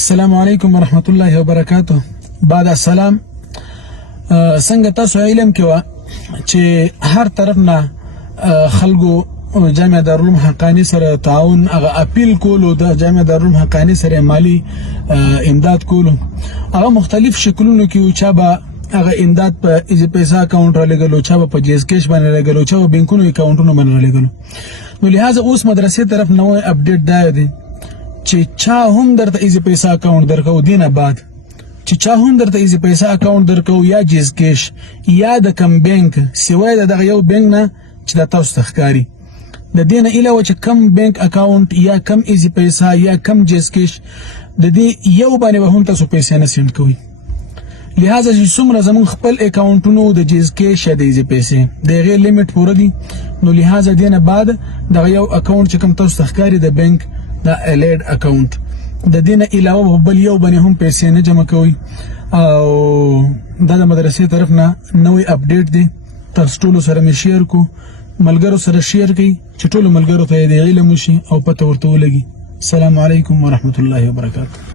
السلام علیکم ورحمت الله وبرکاته. بعد السلام. څنګه تاسو علم کې و چې هر طرف نه خلکو جامعه دارالعلوم حقانی سره تعاون هغه اپیل کولو د جامعه دارالعلوم حقانی سره مالی امداد کولو هغه مختلف شکلونو کې چا به هغه امداد په ایزی پیسا اکاونټ را لګلو، چا په جیز کیش باندې لګلو، چا په بانکونو اکاونټونو باندې لګلو. نو لہذا اوس مدرسې طرف نوې اپډیټ دا دی چې چا هم درته ایزی پیسا اکاونټ درکو دینه بعد چې چا هم درته ایزی پیسا اکاونټ درکو یا جیز کیش یا د کم بانک سوای دغه یو بانک نه چې د تاسو تخکاری د دینه علاوه چې کم بانک اکاونټ یا کم ایزی پیسا یا کم جیز کیش د دې یو باندې هم تاسو پیسې نه سند کوئ. لہذا چې څومره زمون خپل اکاونټونو د جیز کیش یا د ایزی پیسې د غیر لیمټ پوره دي، نو لہذا دینه بعد دغه یو اکاونټ چې کم تاسو تخکاری د بانک د الیډ اکاونټ د دینه علاوه بل یو باندې هم پیسې نه جمع کوي. او دا د مدرسې طرف نه نوې اپډیټ دی، تاسو ټول سره می شیر کو، ملګرو سره شیر کړئ چې ټول ملګرو ته د علم وشي او پته ورته ولګي. السلام علیکم ورحمت الله وبرکاته.